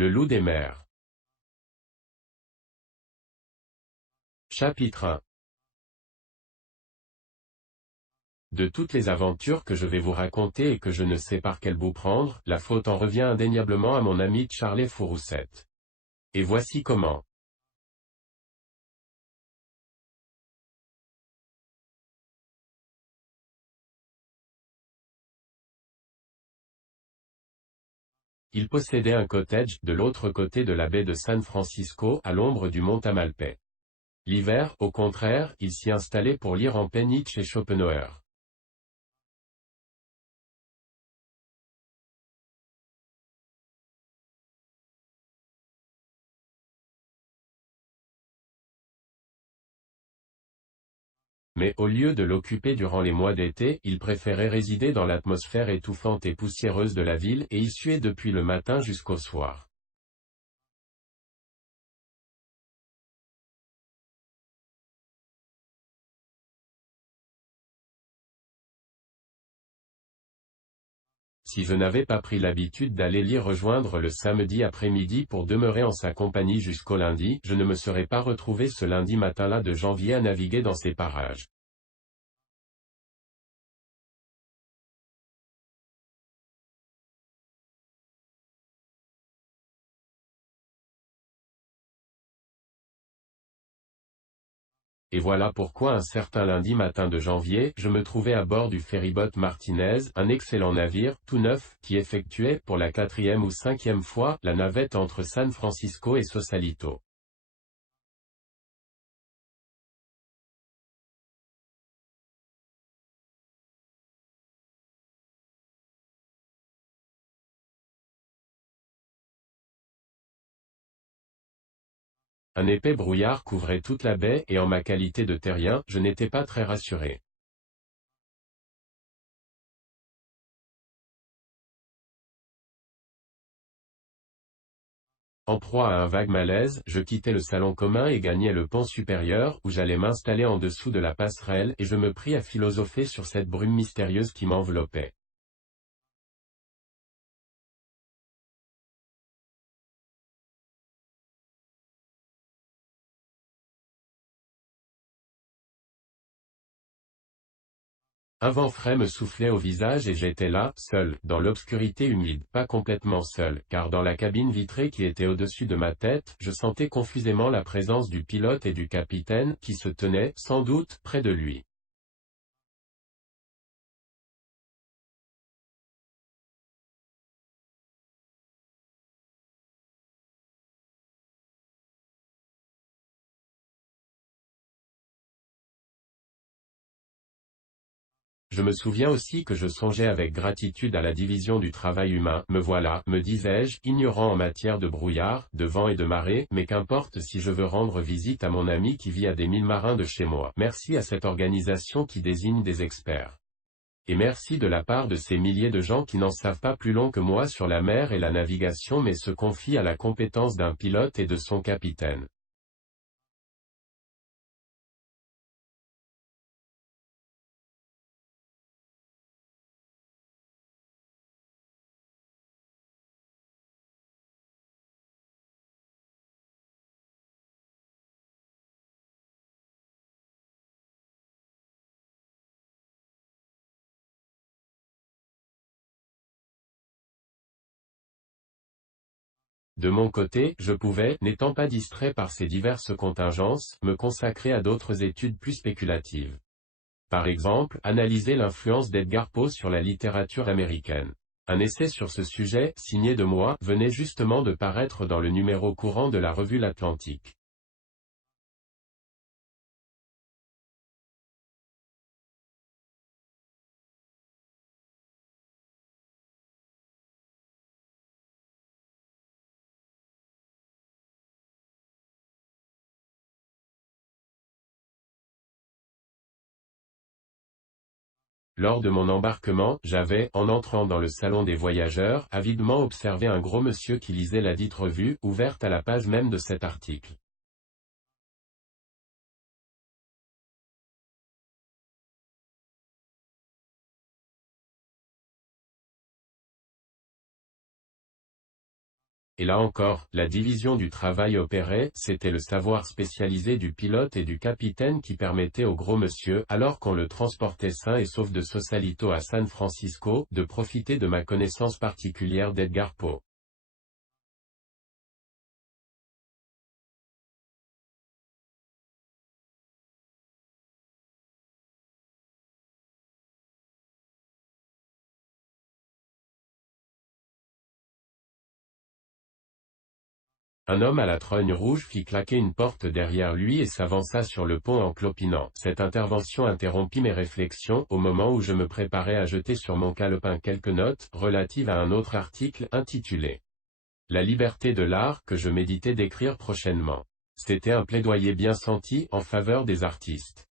Le loup des mers. Chapitre 1. De toutes les aventures que je vais vous raconter et que je ne sais par quel bout prendre, la faute en revient indéniablement à mon ami Charles Fouroussette. Et voici comment. Il possédait un cottage, de l'autre côté de la baie de San Francisco, à l'ombre du mont Tamalpais. L'hiver, au contraire, il s'y installait pour lire en paix Nietzsche et Schopenhauer. Mais au lieu de l'occuper durant les mois d'été, il préférait résider dans l'atmosphère étouffante et poussiéreuse de la ville et y suer depuis le matin jusqu'au soir. Si je n'avais pas pris l'habitude d'aller l'y rejoindre le samedi après-midi pour demeurer en sa compagnie jusqu'au lundi, je ne me serais pas retrouvé ce lundi matin-là de janvier à naviguer dans ces parages. Et voilà pourquoi un certain lundi matin de janvier, je me trouvais à bord du ferryboat Martinez, un excellent navire, tout neuf, qui effectuait, pour la 4e ou 5e fois, la navette entre San Francisco et Sausalito. Un épais brouillard couvrait toute la baie et en ma qualité de terrien, je n'étais pas très rassuré. En proie à un vague malaise, je quittai le salon commun et gagnai le pont supérieur, où j'allais m'installer en dessous de la passerelle, et je me pris à philosopher sur cette brume mystérieuse qui m'enveloppait. Un vent frais me soufflait au visage et j'étais là, seul, dans l'obscurité humide, pas complètement seul, car dans la cabine vitrée qui était au-dessus de ma tête, je sentais confusément la présence du pilote et du capitaine, qui se tenaient, sans doute, près de lui. Je me souviens aussi que je songeais avec gratitude à la division du travail humain, me voilà, me disais-je, ignorant en matière de brouillard, de vent et de marée, mais qu'importe si je veux rendre visite à mon ami qui vit à des 1000 marins de chez moi. Merci à cette organisation qui désigne des experts. Et merci de la part de ces milliers de gens qui n'en savent pas plus long que moi sur la mer et la navigation mais se confient à la compétence d'un pilote et de son capitaine. De mon côté, je pouvais, n'étant pas distrait par ces diverses contingences, me consacrer à d'autres études plus spéculatives. Par exemple, analyser l'influence d'Edgar Poe sur la littérature américaine. Un essai sur ce sujet, signé de moi, venait justement de paraître dans le numéro courant de la revue L'Atlantique. Lors de mon embarquement, j'avais, en entrant dans le salon des voyageurs, avidement observé un gros monsieur qui lisait la dite revue, ouverte à la page même de cet article. Et là encore, la division du travail opérait, c'était le savoir spécialisé du pilote et du capitaine qui permettait au gros monsieur, alors qu'on le transportait sain et sauf de Sausalito à San Francisco, de profiter de ma connaissance particulière d'Edgar Poe. Un homme à la trogne rouge fit claquer une porte derrière lui et s'avança sur le pont en clopinant. Cette intervention interrompit mes réflexions, au moment où je me préparais à jeter sur mon calepin quelques notes, relatives à un autre article, intitulé La liberté de l'art, que je méditais d'écrire prochainement. C'était un plaidoyer bien senti, en faveur des artistes.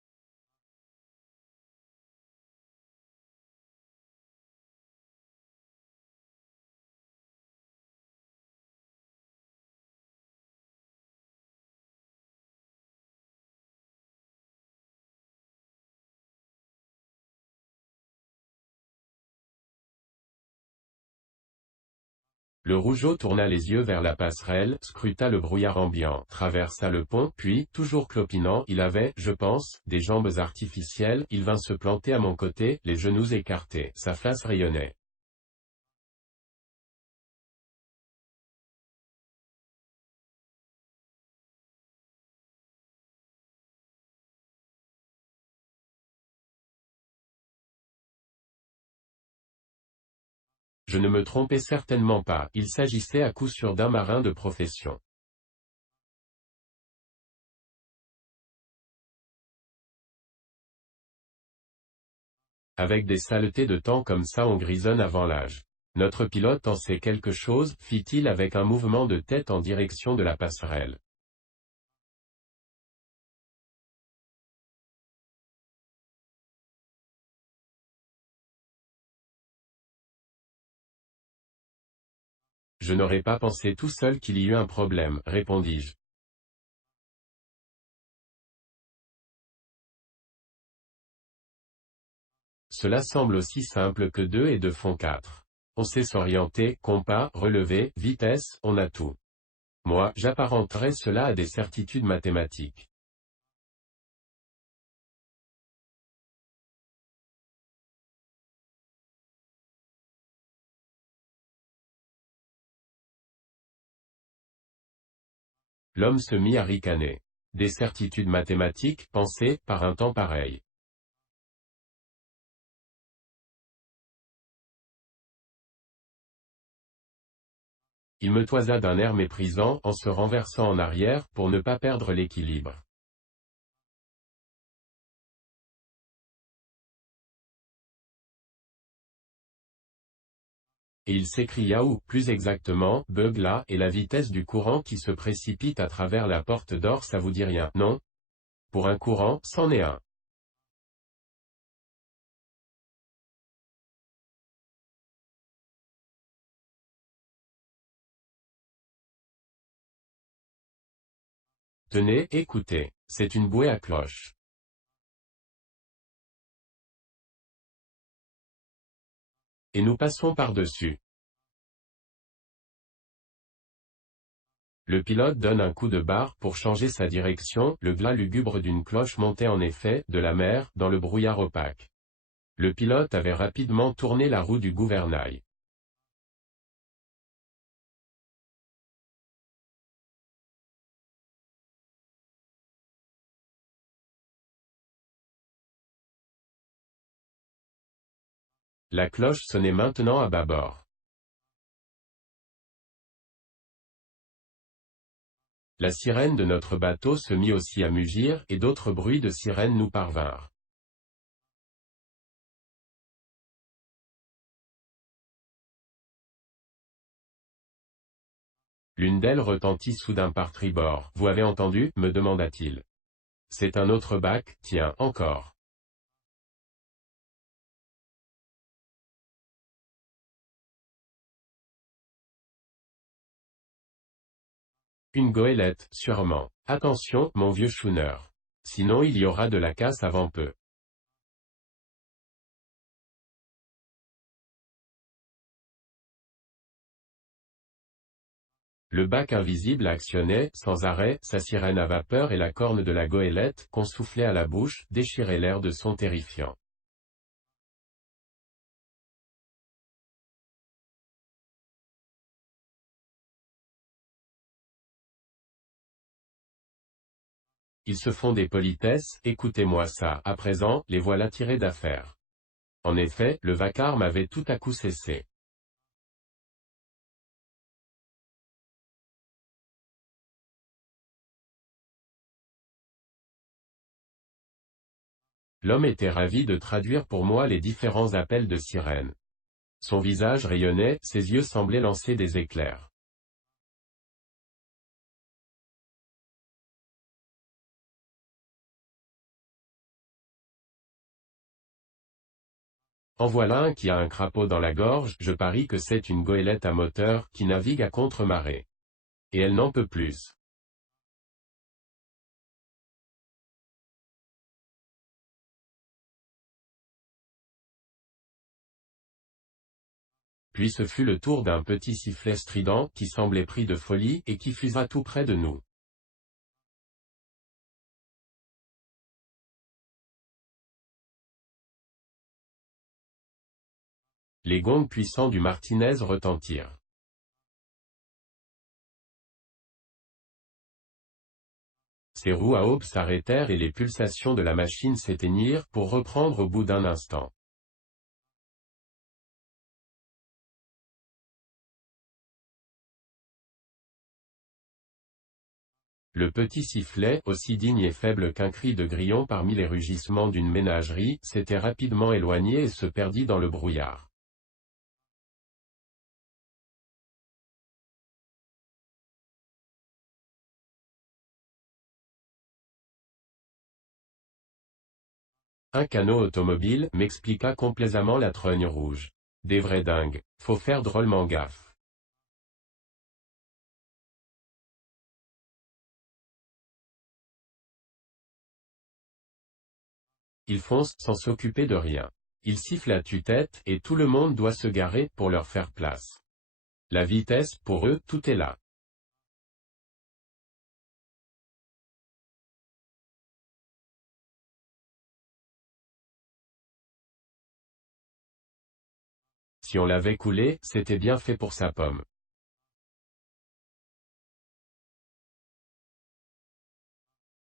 Le rougeau tourna les yeux vers la passerelle, scruta le brouillard ambiant, traversa le pont, puis, toujours clopinant, il avait, je pense, des jambes artificielles, il vint se planter à mon côté, les genoux écartés, sa face rayonnait. Je ne me trompais certainement pas, il s'agissait à coup sûr d'un marin de profession. Avec des saletés de temps comme ça on grisonne avant l'âge. Notre pilote en sait quelque chose, fit-il avec un mouvement de tête en direction de la passerelle. Je n'aurais pas pensé tout seul qu'il y eut un problème, répondis-je. Cela semble aussi simple que 2 et 2 font 4. On sait s'orienter, compas, relevé, vitesse, on a tout. Moi, j'apparenterais cela à des certitudes mathématiques. L'homme se mit à ricaner. Des certitudes mathématiques, pensez, par un temps pareil. Il me toisa d'un air méprisant, en se renversant en arrière, pour ne pas perdre l'équilibre. Et il s'écria ou, plus exactement, beugla, et la vitesse du courant qui se précipite à travers la porte d'or ça vous dit rien, non? Pour un courant, c'en est un. Tenez, écoutez. C'est une bouée à cloche. Et nous passons par-dessus. Le pilote donne un coup de barre pour changer sa direction, le glas lugubre d'une cloche montait en effet, de la mer, dans le brouillard opaque. Le pilote avait rapidement tourné la roue du gouvernail. La cloche sonnait maintenant à bâbord. La sirène de notre bateau se mit aussi à mugir, et d'autres bruits de sirène nous parvinrent. L'une d'elles retentit soudain par tribord. Vous avez entendu, me demanda-t-il. C'est un autre bac, tiens, encore. Une goélette, sûrement. Attention, mon vieux schooner. Sinon il y aura de la casse avant peu. Le bac invisible actionnait, sans arrêt, sa sirène à vapeur et la corne de la goélette, qu'on soufflait à la bouche, déchirait l'air de son terrifiant. Ils se font des politesses, écoutez-moi ça, à présent, les voilà tirés d'affaire. En effet, le vacarme avait tout à coup cessé. L'homme était ravi de traduire pour moi les différents appels de sirène. Son visage rayonnait, ses yeux semblaient lancer des éclairs. En voilà un qui a un crapaud dans la gorge, je parie que c'est une goélette à moteur, qui navigue à contre-marée. Et elle n'en peut plus. Puis ce fut le tour d'un petit sifflet strident, qui semblait pris de folie, et qui fusa tout près de nous. Les gongs puissants du Martinez retentirent. Ses roues à aubes s'arrêtèrent et les pulsations de la machine s'éteignirent, pour reprendre au bout d'un instant. Le petit sifflet, aussi digne et faible qu'un cri de grillon parmi les rugissements d'une ménagerie, s'était rapidement éloigné et se perdit dans le brouillard. Un canot automobile, m'expliqua complaisamment la trogne rouge. Des vrais dingues. Faut faire drôlement gaffe. Ils foncent sans s'occuper de rien. Ils sifflent à tue-tête, et tout le monde doit se garer, pour leur faire place. La vitesse, pour eux, tout est là. Si on l'avait coulé, c'était bien fait pour sa pomme.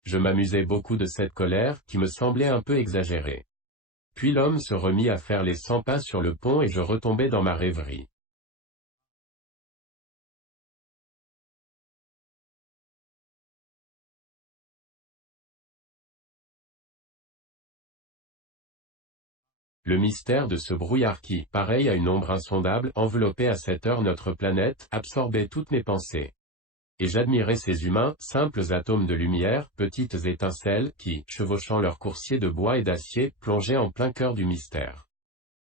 Je m'amusais beaucoup de cette colère, qui me semblait un peu exagérée. Puis l'homme se remit à faire les 100 pas sur le pont et je retombais dans ma rêverie. Le mystère de ce brouillard qui, pareil à une ombre insondable, enveloppait à cette heure notre planète, absorbait toutes mes pensées. Et j'admirais ces humains, simples atomes de lumière, petites étincelles, qui, chevauchant leurs coursiers de bois et d'acier, plongeaient en plein cœur du mystère.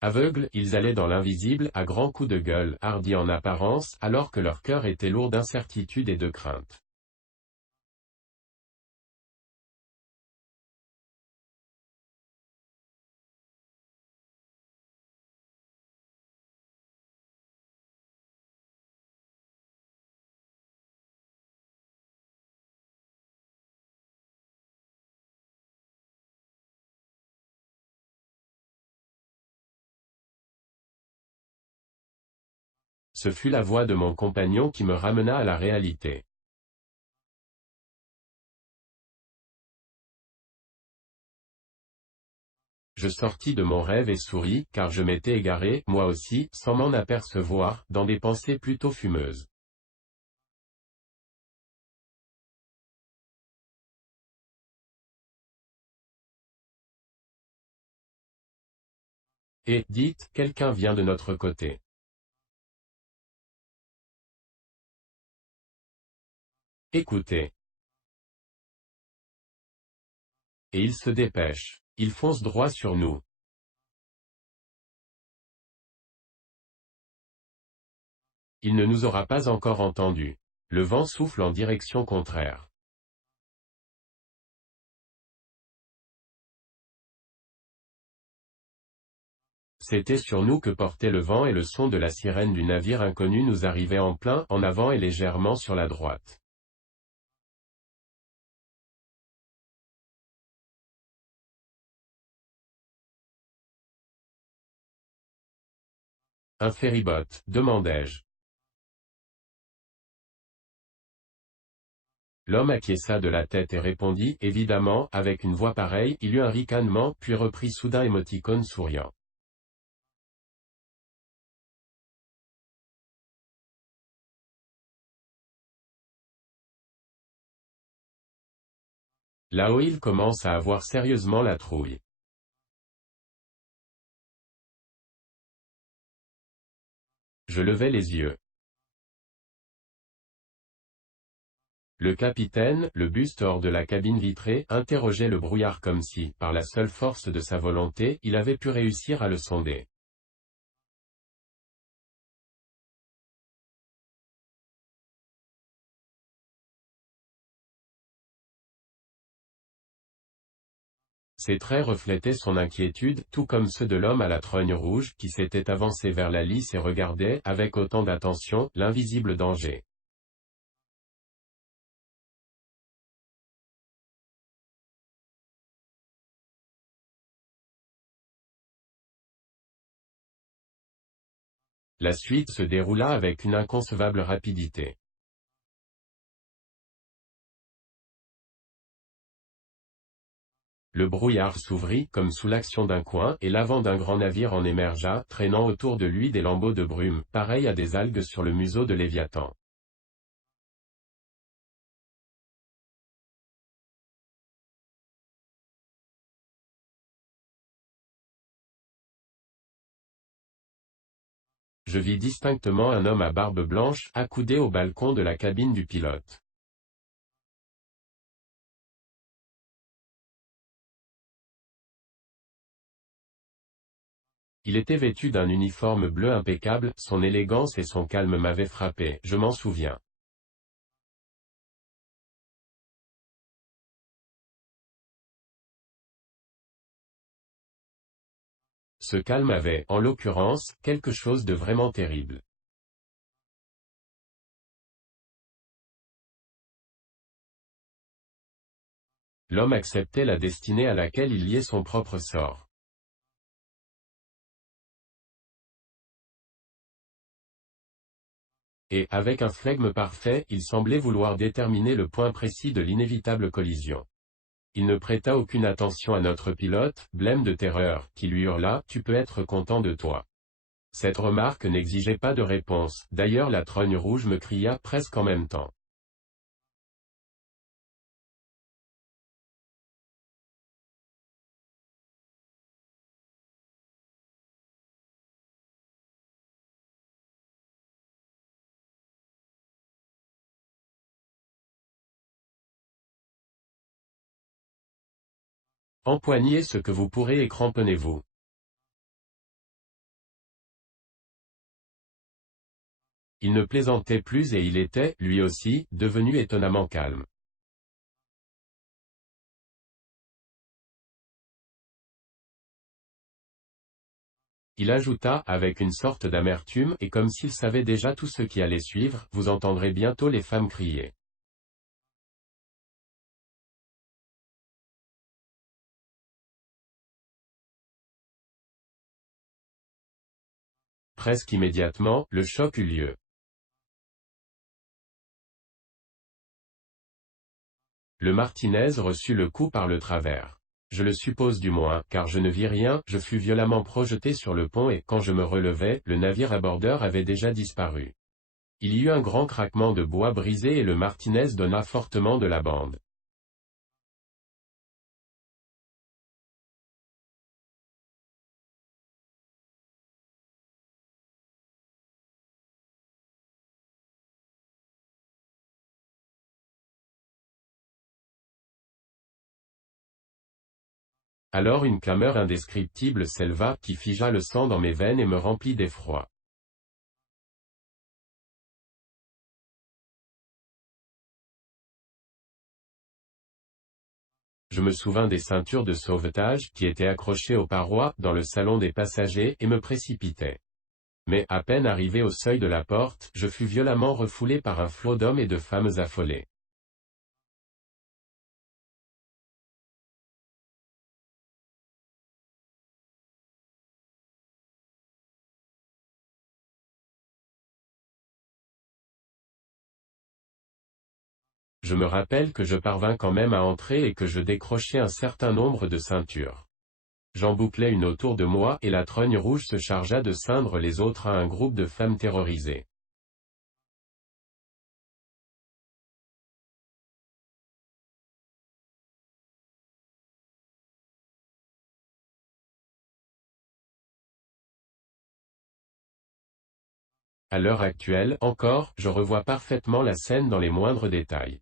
Aveugles, ils allaient dans l'invisible, à grands coups de gueule, hardis en apparence, alors que leur cœur était lourd d'incertitude et de crainte. Ce fut la voix de mon compagnon qui me ramena à la réalité. Je sortis de mon rêve et souris, car je m'étais égaré, moi aussi, sans m'en apercevoir, dans des pensées plutôt fumeuses. Et, dites, quelqu'un vient de notre côté. Écoutez. Et il se dépêche. Il fonce droit sur nous. Il ne nous aura pas encore entendus. Le vent souffle en direction contraire. C'était sur nous que portait le vent et le son de la sirène du navire inconnu nous arrivait en plein, en avant et légèrement sur la droite. Un ferry-boat, demandai-je. L'homme acquiesça de la tête et répondit, évidemment, avec une voix pareille, il eut un ricanement, puis reprit soudain émoticône souriant. Là-haut il commence à avoir sérieusement la trouille. Je levai les yeux. Le capitaine, le buste hors de la cabine vitrée, interrogeait le brouillard comme si, par la seule force de sa volonté, il avait pu réussir à le sonder. Ses traits reflétaient son inquiétude, tout comme ceux de l'homme à la trogne rouge, qui s'était avancé vers la lisse et regardait, avec autant d'attention, l'invisible danger. La suite se déroula avec une inconcevable rapidité. Le brouillard s'ouvrit, comme sous l'action d'un coin, et l'avant d'un grand navire en émergea, traînant autour de lui des lambeaux de brume, pareils à des algues sur le museau de Léviathan. Je vis distinctement un homme à barbe blanche, accoudé au balcon de la cabine du pilote. Il était vêtu d'un uniforme bleu impeccable, son élégance et son calme m'avaient frappé, je m'en souviens. Ce calme avait, en l'occurrence, quelque chose de vraiment terrible. L'homme acceptait la destinée à laquelle il liait son propre sort. Et, avec un flegme parfait, il semblait vouloir déterminer le point précis de l'inévitable collision. Il ne prêta aucune attention à notre pilote, blême de terreur, qui lui hurla, « Tu peux être content de toi ». Cette remarque n'exigeait pas de réponse, d'ailleurs la trogne rouge me cria presque en même temps. Empoignez ce que vous pourrez et cramponnez-vous. Il ne plaisantait plus et il était, lui aussi, devenu étonnamment calme. Il ajouta, avec une sorte d'amertume, et comme s'il savait déjà tout ce qui allait suivre, vous entendrez bientôt les femmes crier. Presque immédiatement, le choc eut lieu. Le Martinez reçut le coup par le travers. Je le suppose du moins, car je ne vis rien, je fus violemment projeté sur le pont et, quand je me relevai, le navire à bordeur avait déjà disparu. Il y eut un grand craquement de bois brisé et le Martinez donna fortement de la bande. Alors une clameur indescriptible s'éleva, qui figea le sang dans mes veines et me remplit d'effroi. Je me souvins des ceintures de sauvetage qui étaient accrochées aux parois, dans le salon des passagers, et me précipitai. Mais, à peine arrivé au seuil de la porte, je fus violemment refoulé par un flot d'hommes et de femmes affolés. Je me rappelle que je parvins quand même à entrer et que je décrochai un certain nombre de ceintures. J'en bouclai une autour de moi et la trogne rouge se chargea de ceindre les autres à un groupe de femmes terrorisées. À l'heure actuelle, encore, je revois parfaitement la scène dans les moindres détails.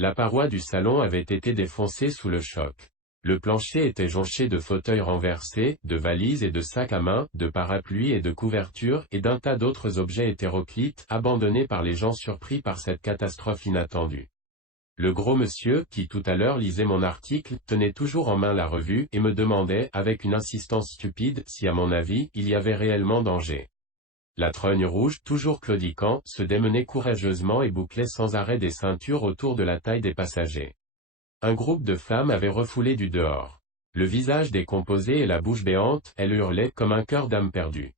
La paroi du salon avait été défoncée sous le choc. Le plancher était jonché de fauteuils renversés, de valises et de sacs à main, de parapluies et de couvertures, et d'un tas d'autres objets hétéroclites, abandonnés par les gens surpris par cette catastrophe inattendue. Le gros monsieur, qui tout à l'heure lisait mon article, tenait toujours en main la revue, et me demandait, avec une insistance stupide, si à mon avis, il y avait réellement danger. La trogne rouge, toujours claudiquant, se démenait courageusement et bouclait sans arrêt des ceintures autour de la taille des passagers. Un groupe de femmes avait refoulé du dehors. Le visage décomposé et la bouche béante, elle hurlait comme un cœur d'âme perdue.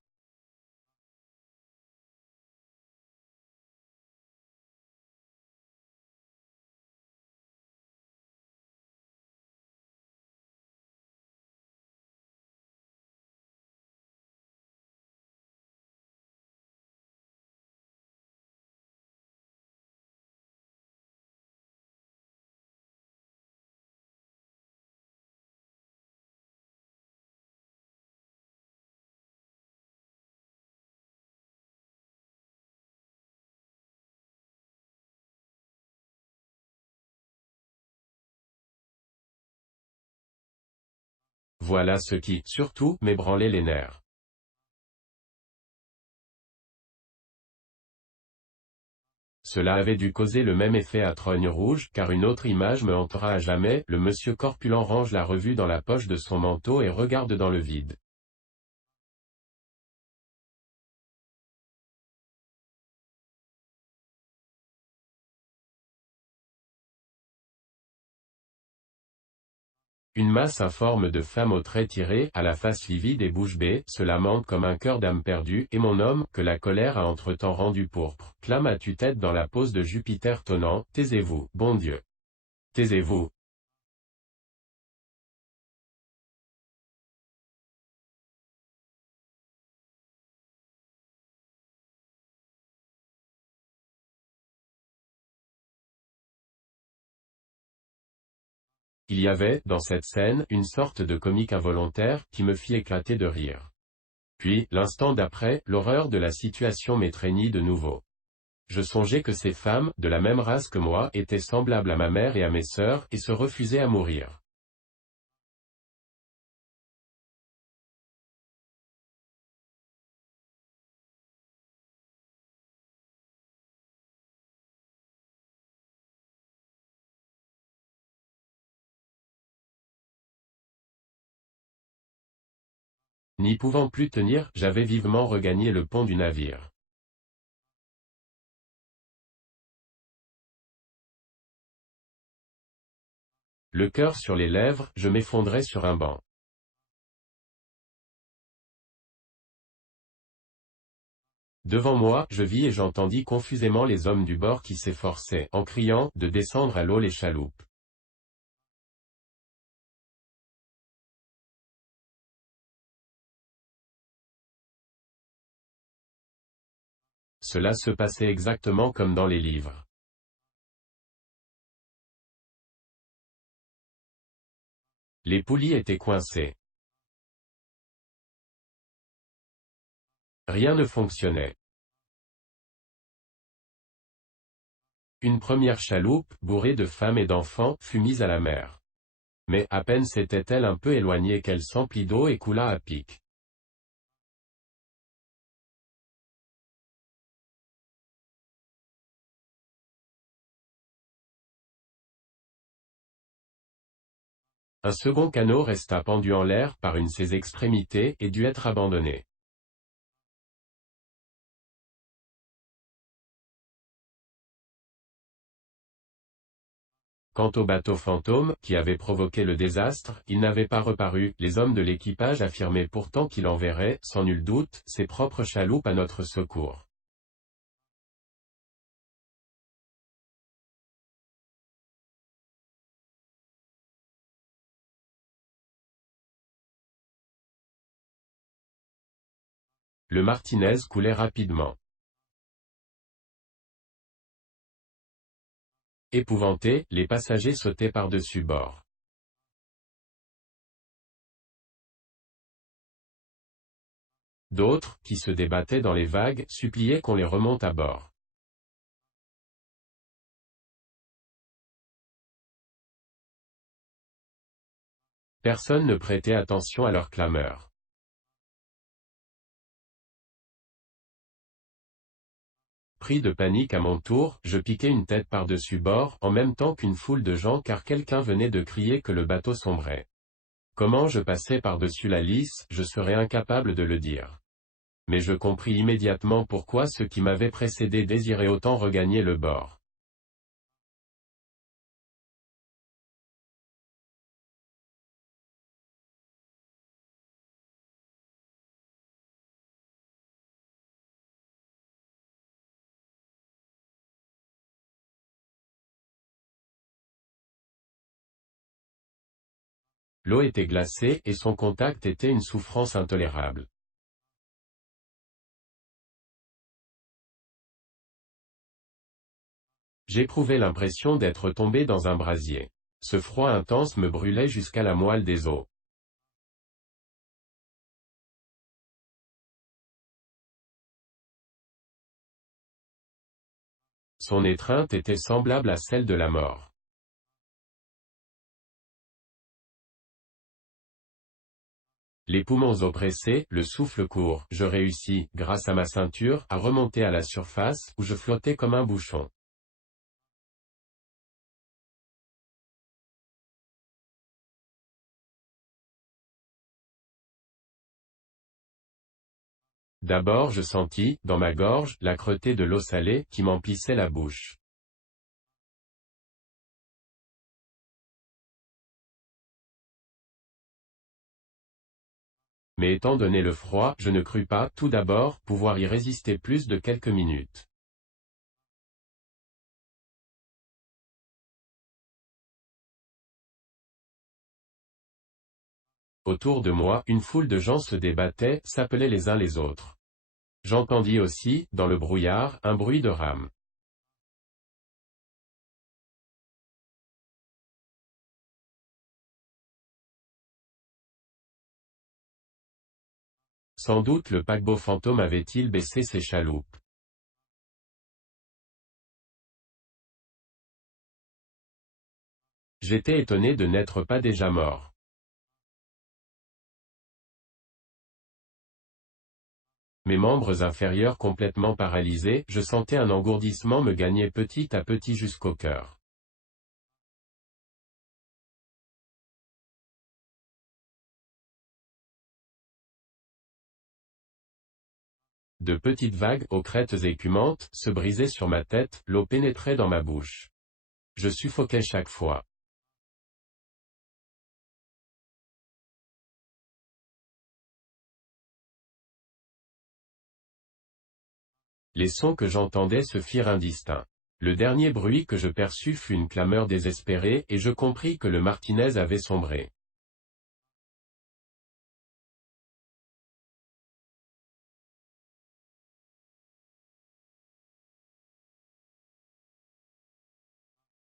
Voilà ce qui, surtout, m'ébranlait les nerfs. Cela avait dû causer le même effet à Trogne Rouge, car une autre image me hantera à jamais, le monsieur corpulent range la revue dans la poche de son manteau et regarde dans le vide. Une masse informe de femmes aux traits tirés, à la face livide et bouche bée, se lamente comme un cœur d'âme perdue, et mon homme, que la colère a entre-temps rendu pourpre, clame à tue-tête dans la pose de Jupiter tonnant, « Taisez-vous, bon Dieu! Taisez-vous !» Il y avait, dans cette scène, une sorte de comique involontaire, qui me fit éclater de rire. Puis, l'instant d'après, l'horreur de la situation m'étreignit de nouveau. Je songeais que ces femmes, de la même race que moi, étaient semblables à ma mère et à mes sœurs, et se refusaient à mourir. N'y pouvant plus tenir, j'avais vivement regagné le pont du navire. Le cœur sur les lèvres, je m'effondrais sur un banc. Devant moi, je vis et j'entendis confusément les hommes du bord qui s'efforçaient, en criant, de descendre à l'eau les chaloupes. Cela se passait exactement comme dans les livres. Les poulies étaient coincées. Rien ne fonctionnait. Une première chaloupe, bourrée de femmes et d'enfants, fut mise à la mer. Mais, à peine s'était-elle un peu éloignée qu'elle s'emplit d'eau et coula à pic. Un second canot resta pendu en l'air par une de ses extrémités et dut être abandonné. Quant au bateau fantôme, qui avait provoqué le désastre, il n'avait pas reparu. Les hommes de l'équipage affirmaient pourtant qu'il enverrait, sans nul doute, ses propres chaloupes à notre secours. Le Martinez coulait rapidement. Épouvantés, les passagers sautaient par-dessus bord. D'autres, qui se débattaient dans les vagues, suppliaient qu'on les remonte à bord. Personne ne prêtait attention à leurs clameurs. Pris de panique à mon tour, je piquai une tête par-dessus bord, en même temps qu'une foule de gens car quelqu'un venait de crier que le bateau sombrait. Comment je passais par-dessus la lisse, je serais incapable de le dire. Mais je compris immédiatement pourquoi ceux qui m'avaient précédé désiraient autant regagner le bord. L'eau était glacée et son contact était une souffrance intolérable. J'éprouvais l'impression d'être tombé dans un brasier. Ce froid intense me brûlait jusqu'à la moelle des os. Son étreinte était semblable à celle de la mort. Les poumons oppressés, le souffle court, je réussis, grâce à ma ceinture, à remonter à la surface, où je flottais comme un bouchon. D'abord je sentis, dans ma gorge, l'âcreté de l'eau salée, qui m'emplissait la bouche. Mais étant donné le froid, je ne crus pas, tout d'abord, pouvoir y résister plus de quelques minutes. Autour de moi, une foule de gens se débattaient, s'appelaient les uns les autres. J'entendis aussi, dans le brouillard, un bruit de rames. Sans doute le paquebot fantôme avait-il baissé ses chaloupes. J'étais étonné de n'être pas déjà mort. Mes membres inférieurs complètement paralysés, je sentais un engourdissement me gagner petit à petit jusqu'au cœur. De petites vagues, aux crêtes écumantes, se brisaient sur ma tête, l'eau pénétrait dans ma bouche. Je suffoquais chaque fois. Les sons que j'entendais se firent indistincts. Le dernier bruit que je perçus fut une clameur désespérée, et je compris que le Martinez avait sombré.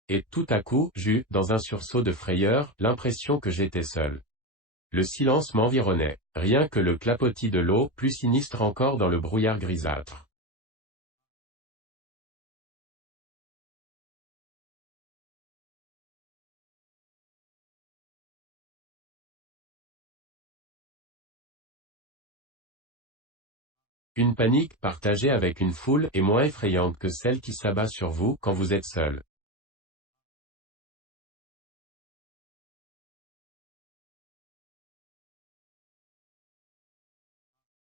Et, tout à coup, j'eus, dans un sursaut de frayeur, l'impression que j'étais seul. Le silence m'environnait. Rien que le clapotis de l'eau, plus sinistre encore dans le brouillard grisâtre. Une panique, partagée avec une foule, est moins effrayante que celle qui s'abat sur vous quand vous êtes seul.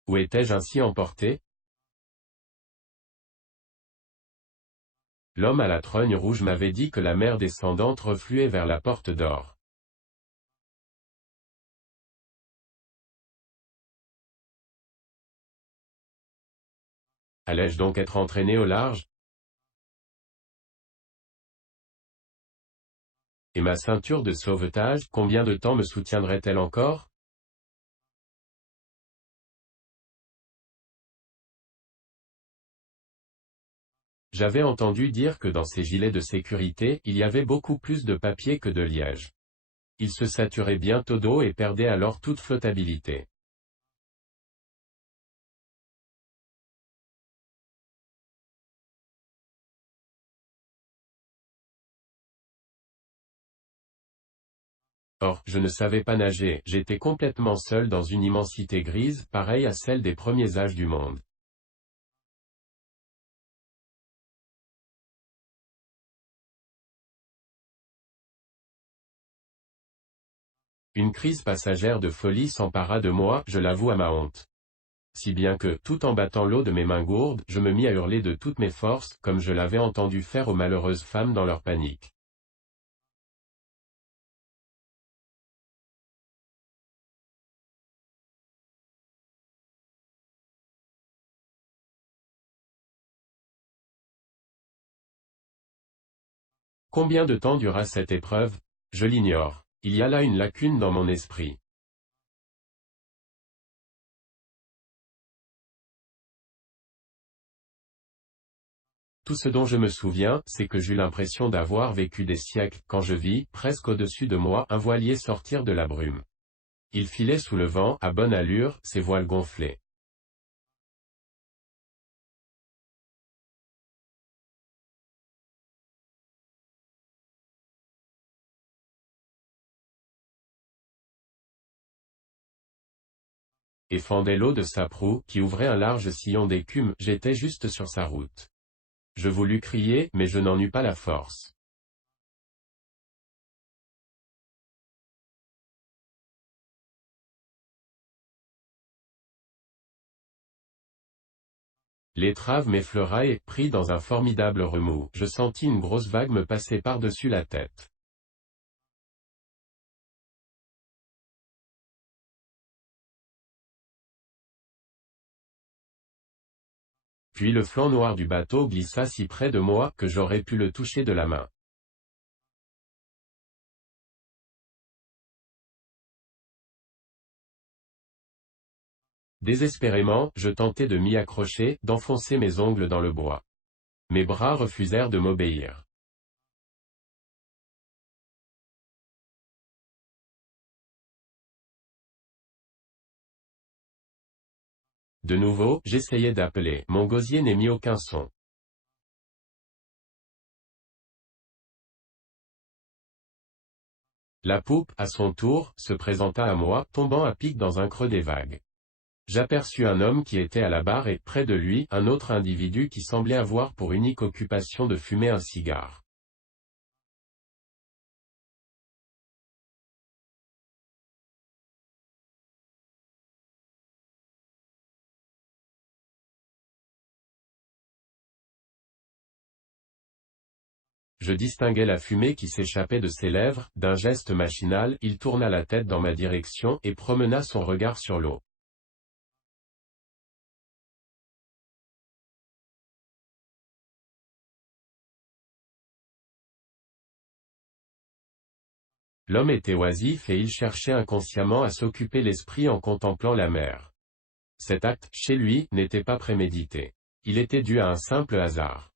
Où étais-je ainsi emporté? L'homme à la trogne rouge m'avait dit que la mer descendante refluait vers la porte d'or. Allais-je donc être entraîné au large? Et ma ceinture de sauvetage, combien de temps me soutiendrait-elle encore? J'avais entendu dire que dans ces gilets de sécurité, il y avait beaucoup plus de papier que de liège. Ils se saturaient bientôt d'eau et perdaient alors toute flottabilité. Or, je ne savais pas nager, j'étais complètement seul dans une immensité grise, pareille à celle des premiers âges du monde. Une crise passagère de folie s'empara de moi, je l'avoue à ma honte. Si bien que, tout en battant l'eau de mes mains gourdes, je me mis à hurler de toutes mes forces, comme je l'avais entendu faire aux malheureuses femmes dans leur panique. Combien de temps dura cette épreuve? Je l'ignore. Il y a là une lacune dans mon esprit. Tout ce dont je me souviens, c'est que j'eus l'impression d'avoir vécu des siècles, quand je vis, presque au-dessus de moi, un voilier sortir de la brume. Il filait sous le vent, à bonne allure, ses voiles gonflées. Et fendait l'eau de sa proue, qui ouvrait un large sillon d'écume, j'étais juste sur sa route. Je voulus crier, mais je n'en eus pas la force. L'étrave m'effleura et, pris dans un formidable remous, je sentis une grosse vague me passer par-dessus la tête. Puis le flanc noir du bateau glissa si près de moi, que j'aurais pu le toucher de la main. Désespérément, je tentai de m'y accrocher, d'enfoncer mes ongles dans le bois. Mes bras refusèrent de m'obéir. De nouveau, j'essayai d'appeler, mon gosier n'émit aucun son. La poupe, à son tour, se présenta à moi, tombant à pic dans un creux des vagues. J'aperçus un homme qui était à la barre et, près de lui, un autre individu qui semblait avoir pour unique occupation de fumer un cigare. Je distinguai la fumée qui s'échappait de ses lèvres, d'un geste machinal, il tourna la tête dans ma direction, et promena son regard sur l'eau. L'homme était oisif et il cherchait inconsciemment à s'occuper l'esprit en contemplant la mer. Cet acte, chez lui, n'était pas prémédité. Il était dû à un simple hasard.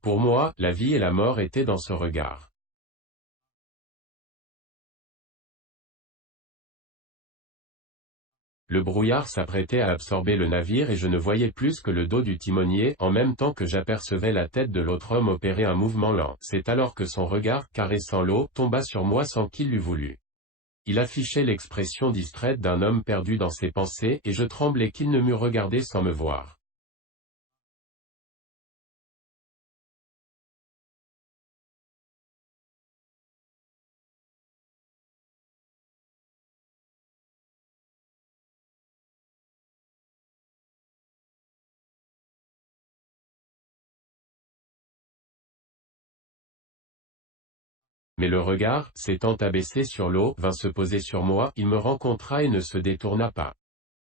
Pour moi, la vie et la mort étaient dans ce regard. Le brouillard s'apprêtait à absorber le navire et je ne voyais plus que le dos du timonier, en même temps que j'apercevais la tête de l'autre homme opérer un mouvement lent. C'est alors que son regard, caressant l'eau, tomba sur moi sans qu'il l'eût voulu. Il affichait l'expression distraite d'un homme perdu dans ses pensées, et je tremblais qu'il ne m'eût regardé sans me voir. Mais le regard, s'étant abaissé sur l'eau, vint se poser sur moi, il me rencontra et ne se détourna pas.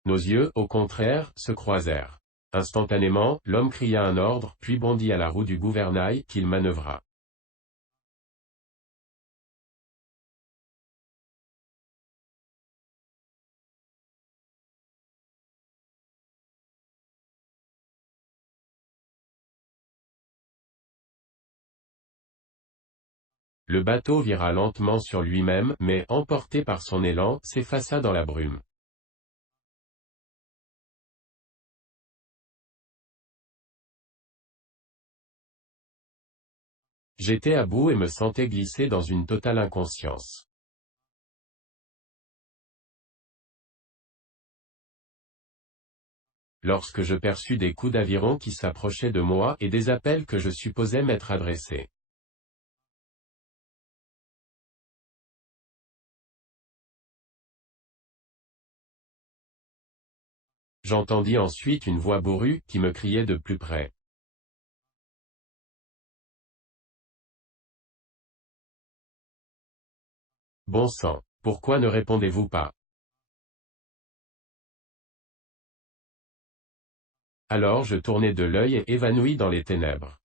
Nos yeux, au contraire, se croisèrent. Instantanément, l'homme cria un ordre, puis bondit à la roue du gouvernail, qu'il manœuvra. Le bateau vira lentement sur lui-même, mais, emporté par son élan, s'effaça dans la brume. J'étais à bout et me sentais glisser dans une totale inconscience. Lorsque je perçus des coups d'aviron qui s'approchaient de moi, et des appels que je supposais m'être adressés. J'entendis ensuite une voix bourrue, qui me criait de plus près. Bon sang, pourquoi ne répondez-vous pas? Alors je tournai de l'œil et évanoui dans les ténèbres.